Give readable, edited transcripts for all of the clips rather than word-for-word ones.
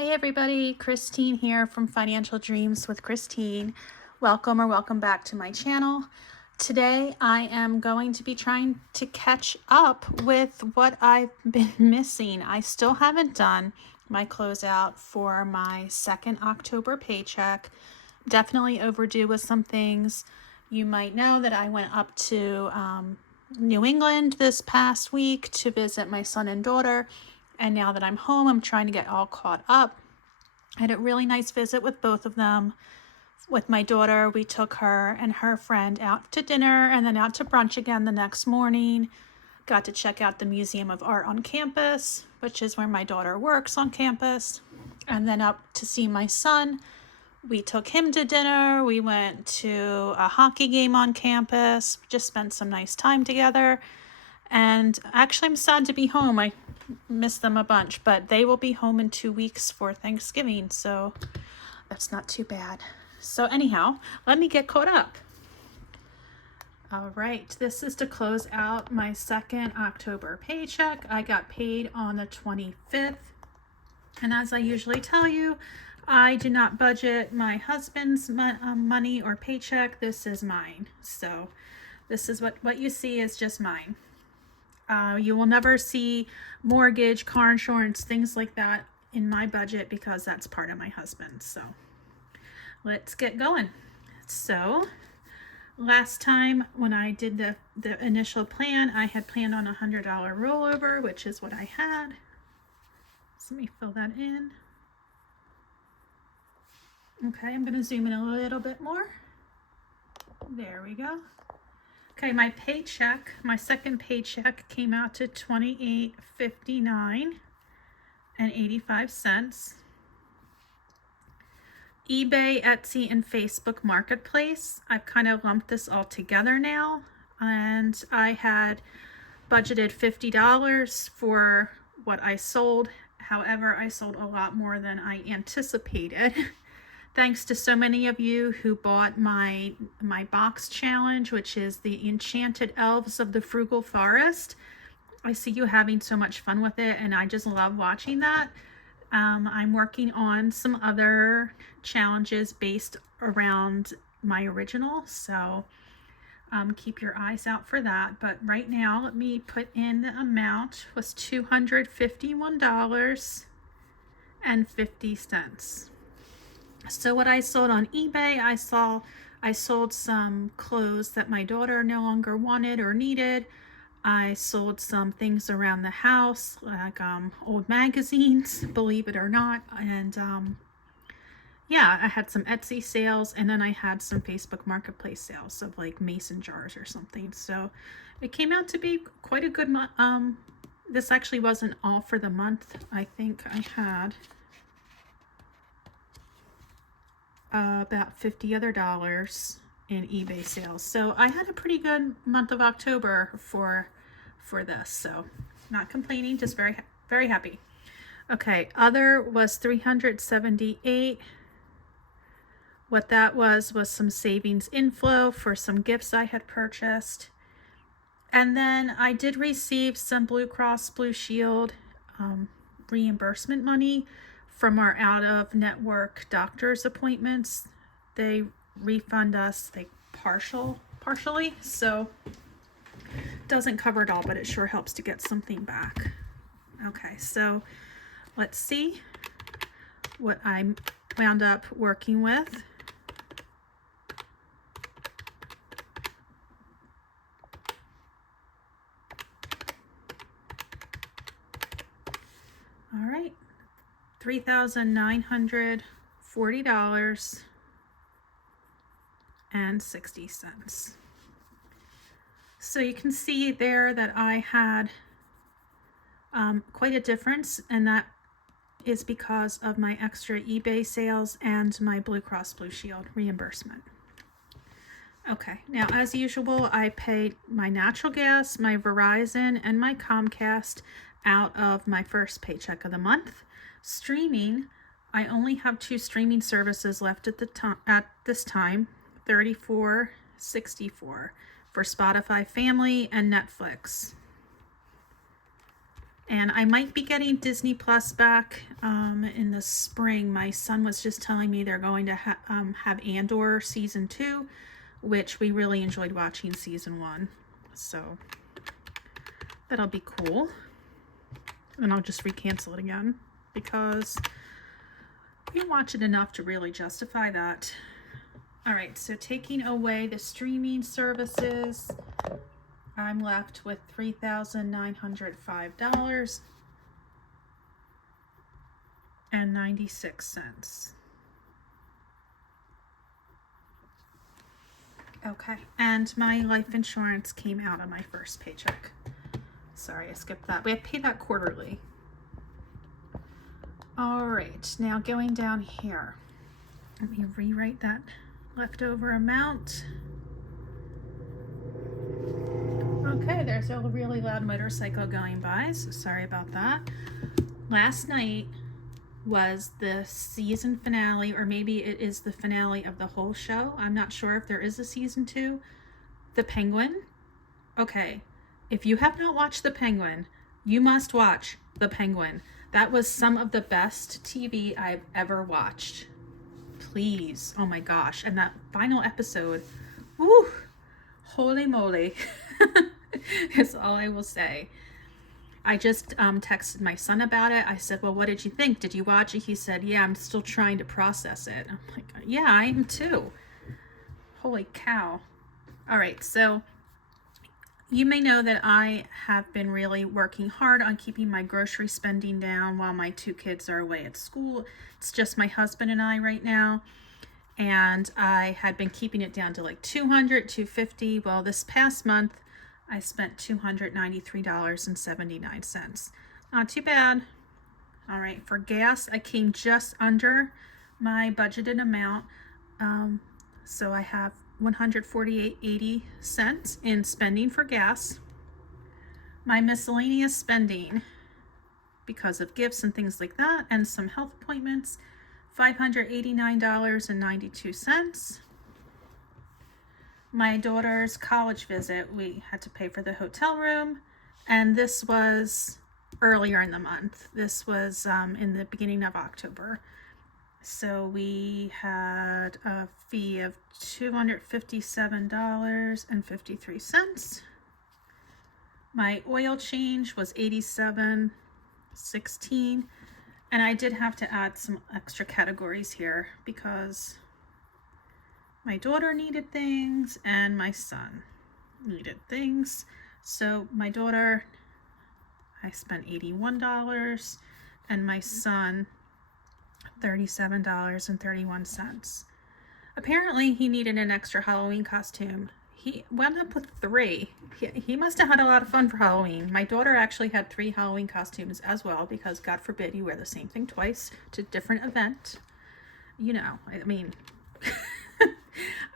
Hey everybody, Christine here from Financial Dreams with Christine. Welcome back to my channel. Today I am going to be trying to catch up with what I've been missing. I still haven't done my closeout for my second October paycheck. Definitely overdue with some things. You might know that I went up to New England this past week to visit my son and daughter. And now that I'm home, I'm trying to get all caught up. I had a really nice visit with both of them. With my daughter, we took her and her friend out to dinner and then out to brunch again the next morning. Got to check out the Museum of Art on campus, which is where my daughter works on campus. And then up to see my son. We took him to dinner. We went to a hockey game on campus. Just spent some nice time together. And actually, I'm sad to be home. I miss them a bunch, but they will be home in 2 weeks for Thanksgiving, so that's not too bad. So anyhow, let me get caught up. All right, this is to close out my second October paycheck. I got paid on the 25th. And as I usually tell you, I do not budget my husband's money or paycheck. This is mine. So this is what you see is just mine. You will never see mortgage, car insurance, things like that in my budget because that's part of my husband. So let's get going. So last time when I did the initial plan, I had planned on $100 rollover, which is what I had. So let me fill that in. Okay, I'm going to zoom in a little bit more. There we go. Okay, my paycheck, my second paycheck came out to $28.59 and 85 cents. eBay, Etsy, and Facebook Marketplace. I've kind of lumped this all together now, and I had budgeted $50 for what I sold. However, I sold a lot more than I anticipated. Thanks to so many of you who bought my box challenge, which is the Enchanted Elves of the Frugal Forest. I see you having so much fun with it, and I just love watching that. I'm working on some other challenges based around my original, so keep your eyes out for that. But right now, let me put in the amount was $251.50. So what I sold on eBay, I sold some clothes that my daughter no longer wanted or needed. I sold some things around the house, like old magazines, believe it or not. And yeah, I had some Etsy sales, and then I had some Facebook Marketplace sales of like mason jars or something. So it came out to be quite a good month. This actually wasn't all for the month. I think I had about $50 other in eBay sales. So I had a pretty good month of October for this. So not complaining, just very happy. Okay, other was $378. What that was some savings inflow for some gifts I had purchased. And then I did receive some Blue Cross Blue Shield reimbursement money from our out-of-network doctor's appointments. They refund us like partially, so doesn't cover it all, but it sure helps to get something back. Okay, so let's see what I wound up working with. All right, $3,940.60. So you can see there that I had quite a difference, and that is because of my extra eBay sales and my Blue Cross Blue Shield reimbursement. Okay, now as usual, I paid my natural gas, my Verizon, and my Comcast out of my first paycheck of the month. Streaming, I only have 2 streaming services left at this time, $34.64 for Spotify Family and Netflix. And I might be getting Disney Plus back in the spring. My son was just telling me they're going to have Andor season 2, which we really enjoyed watching season 1. So that'll be cool. And I'll just recancel it again because we didn't watch it enough to really justify that. All right, so taking away the streaming services, I'm left with $3,905.96. Okay, and my life insurance came out on my first paycheck. Sorry, I skipped that. We have to pay that quarterly. All right, now going down here. Let me rewrite that leftover amount. Okay, there's a really loud motorcycle going by, so sorry about that. Last night was the season finale, or maybe it is the finale of the whole show. I'm not sure if there is a season 2. The Penguin. Okay, if you have not watched The Penguin, you must watch The Penguin. That was some of the best TV I've ever watched. Please, oh my gosh. And that final episode, woo, holy moly, is all I will say. I just texted my son about it. I said, well, what did you think? Did you watch it? He said, yeah, I'm still trying to process it. I'm like, yeah, I am too. Holy cow. All right, so you may know that I have been really working hard on keeping my grocery spending down while my 2 kids are away at school. It's just my husband and I right now. And I had been keeping it down to like $200, $250. Well, this past month, I spent $293.79. Not too bad. All right, for gas, I came just under my budgeted amount. So I have $148.80 in spending for gas. My miscellaneous spending, because of gifts and things like that, and some health appointments, $589.92. My daughter's college visit, we had to pay for the hotel room, and this was earlier in the month. This was in the beginning of October. So we had a fee of $257.53. My oil change was $87.16. And I did have to add some extra categories here because my daughter needed things and my son needed things. So my daughter, I spent $81, and my son, $37.31. Apparently he needed an extra Halloween costume. He wound up with 3. He must have had a lot of fun for Halloween. My daughter actually had 3 Halloween costumes as well, because God forbid you wear the same thing twice to a different event. You know, I mean,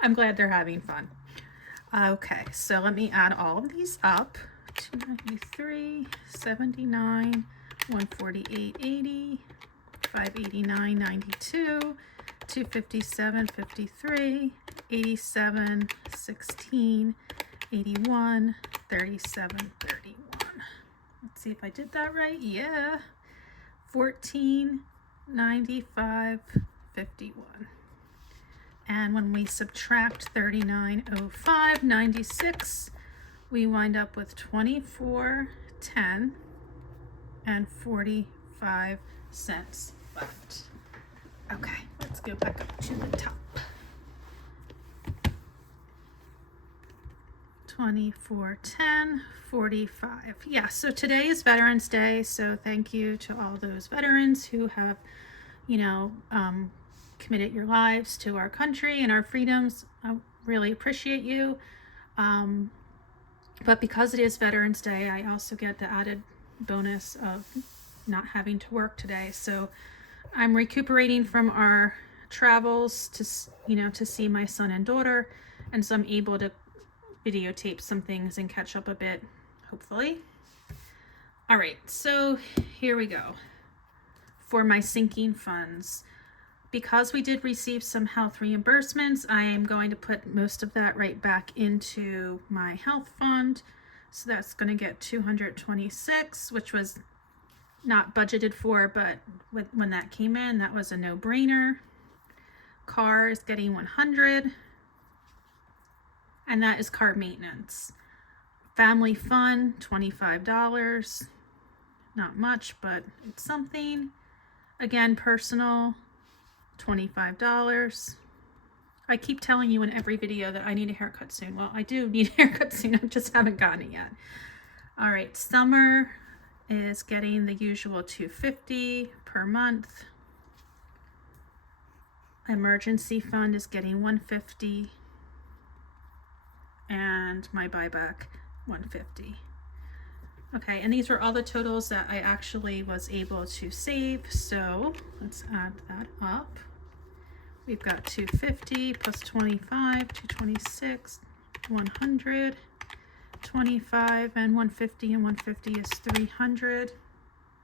I'm glad they're having fun. Okay, so let me add all of these up. 293, 79, 148.80, 589.92, 257.53, 87.16, 81, 37.31. Let's see if I did that right. Yeah. 14.95.51. And when we subtract 39.05.96, we wind up with 24.10 and 45 cents left. Okay, let's go back up to the top. 24.10.45. Yeah, so today is Veterans Day, so thank you to all those veterans who have, committed your lives to our country and our freedoms. I really appreciate you. But because it is Veterans Day, I also get the added bonus of not having to work today. So I'm recuperating from our travels to see my son and daughter, and so I'm able to videotape some things and catch up a bit, hopefully. All right, so here we go. For my sinking funds, because we did receive some health reimbursements, I am going to put most of that right back into my health fund. So that's going to get 226, which was not budgeted for, but when that came in, that was a no-brainer. Car is getting 100, and that is car maintenance. Family fun, $25. Not much, but it's something. Again, personal, $25. I keep telling you in every video that I need a haircut soon. Well, I do need a haircut soon. I just haven't gotten it yet. All right, summer is getting the usual $250 per month. Emergency fund is getting $150, and my buyback $150. Okay, and these were all the totals that I actually was able to save. So let's add that up. We've got 250 plus 25, 226, 100, 25, and 150, and 150 is 300.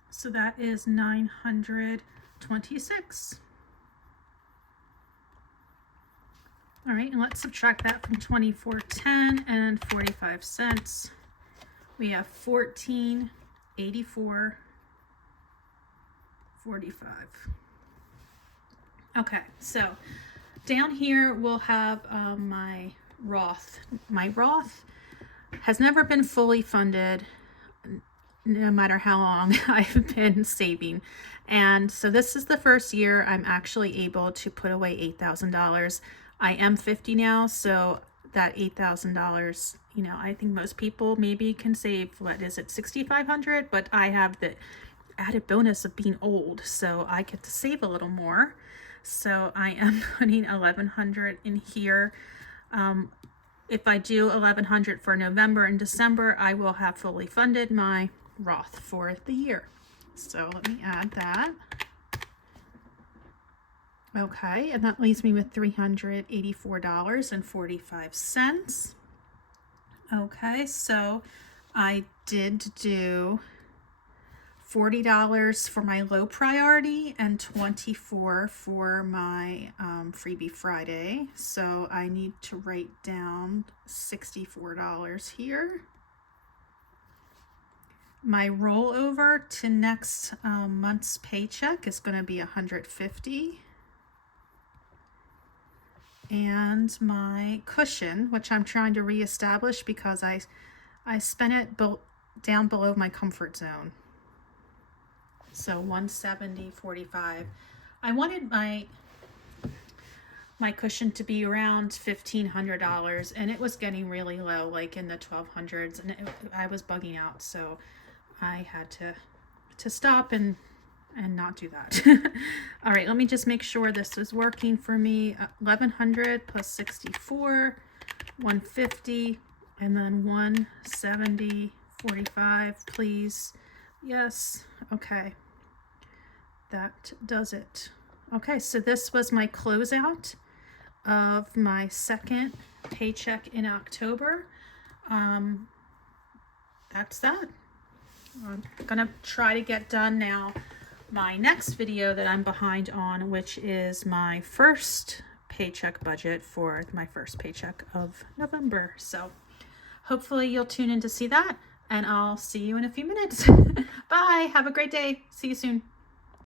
So that is 926. All right, and let's subtract that from 24.10 and 45 cents. We have 14.84.45. Okay, so down here we'll have my Roth. My Roth has never been fully funded, no matter how long I've been saving. And so this is the first year I'm actually able to put away $8,000. I am 50 now, so that $8,000, you know, I think most people maybe can save, what is it, $6,500? But I have the added bonus of being old, so I get to save a little more. So I am putting $1,100 in here. If I do $1,100 for November and December, I will have fully funded my Roth for the year. So let me add that. Okay, and that leaves me with $384.45. Okay, so I did do $40 for my low priority and $24 for my freebie Friday. So I need to write down $64 here. My rollover to next month's paycheck is going to be $150. And my cushion, which I'm trying to reestablish because I spent it down below my comfort zone. So $170.45. I wanted my cushion to be around $1,500, and it was getting really low, like in the 1200s, and I was bugging out, so I had to stop and not do that. All right, let me just make sure this is working for me. 1,100 plus 64, 150, and then 170.45, please. Yes, okay. That does it. Okay, so this was my closeout of my second paycheck in October. That's that. I'm gonna try to get done now my next video that I'm behind on, which is my first paycheck budget for my first paycheck of November. So hopefully you'll tune in to see that, and I'll see you in a few minutes. Bye. Have a great day. See you soon.